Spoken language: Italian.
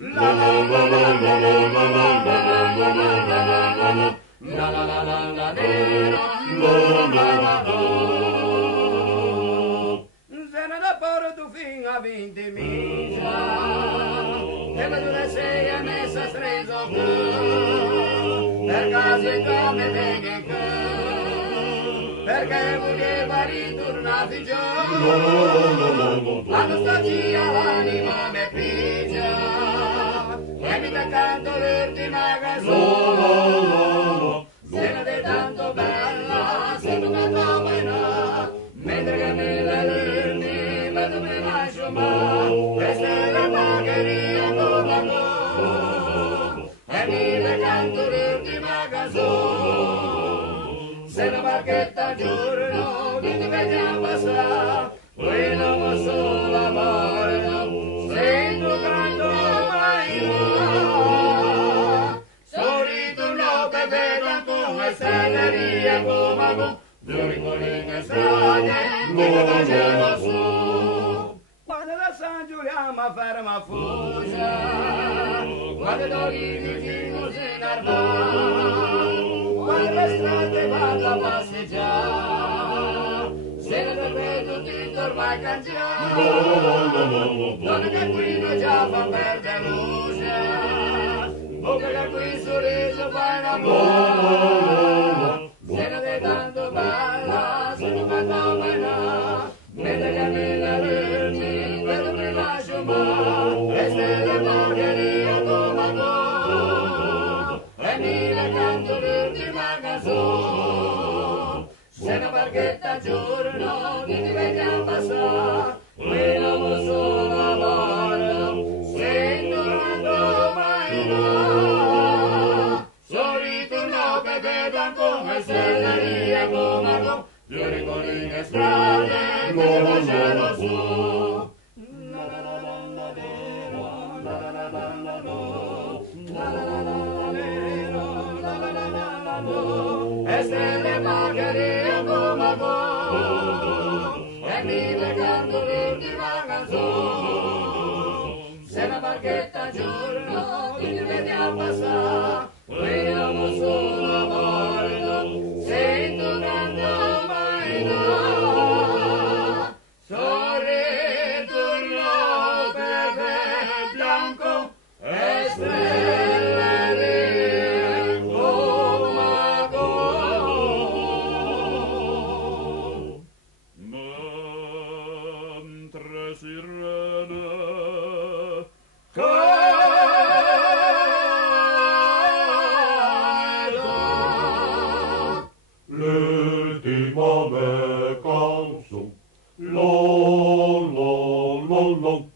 La la la la la la la la la la la la la. La la la la la nera, la la la la. Se ne da porto fino a 20 miglia, e la dura sei a messa streso che, per caso e come venga che, perché voleva ritornare già, la nostalgia l'anima mi pigia, e mi da canto l'ultima canzone. Se ne tanto bella, se non mi trovo in là, mentre che me la luni, ma non mi lascio mai, e se la pagheria come a me, e mi le canto l'ultima canzone. Se la barchetta giorno, che ti vediamo passare, qui non posso l'amore, sento canto mai là, sorrido per vedere come segneria come a me, giuri colline strane, che ti faceva su. Quando la San Giuliano ferma fugge, quando i doghi giro si narvano, quando le strade vanno a passeggiare, se ne vedo tutto ormai cangiare, non è che qui non già fa perdere luce, o che qui sorriso fa l'amore, se ne vede tanto bella, se non mi trova in là, mentre che mi la luci, vedo mi lascio mai, e se la porcheria come a me, e mi le canto l'ultima canzone. Se una barchetta giorno che ti vediamo passare, qui non posso l'amore, sento tanto mai là, sorritorno per vedere come segneria come a me, giuri colline strade che ti facevano su. E stelle magherie come a voi, e mi le canto l'ultima canzone. Se una barchetta giorno che ti vediamo passare, qui non posso l'amore, sento tanto mai là, sorritorno per bianco e stelle come a voi. Mentre sirene canta l'ultima me canzone, lo lo lo lo.